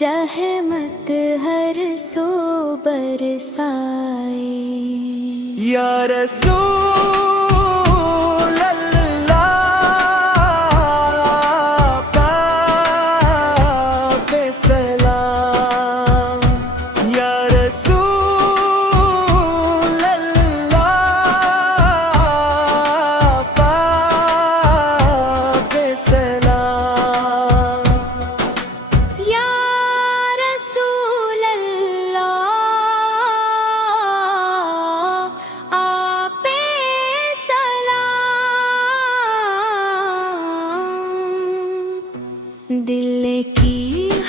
رحمت ہر سو برسائے۔ یا رسول اللہ پاک سلام، یا رسول اللہ پاک سلام، یا رسول اللہ آپ سلام۔ دل کی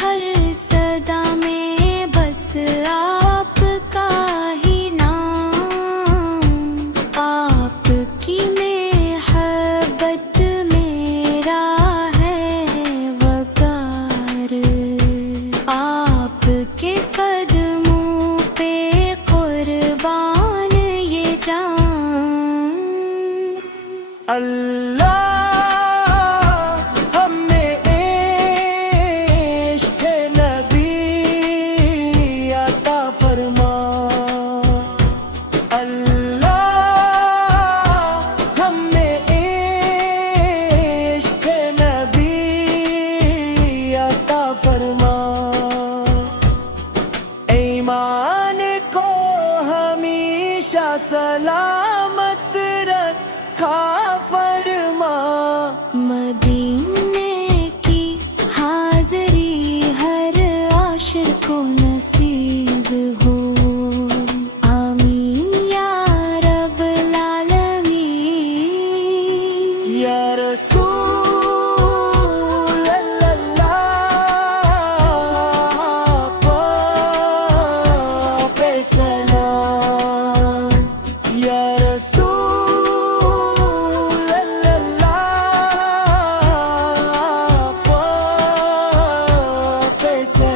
ہر صدا میں بس آپ کا ہی نام، آپ کی محبت میرا ہے وقار، آپ کے قدموں پہ قربان یہ جان۔ اللہ ہمیں عشق نبی عطا فرما، اللہ ہمیں عشق نبی عطا فرما، ایمان کو ہمیشہ سلامت رکھا فرما، مدینے کی حاضری ہر عاشق کو نصیب ہو، آمین یا رب العالمین۔ یا رسول اللہ پاک سلام، یا رسول اللہ پاک سلام۔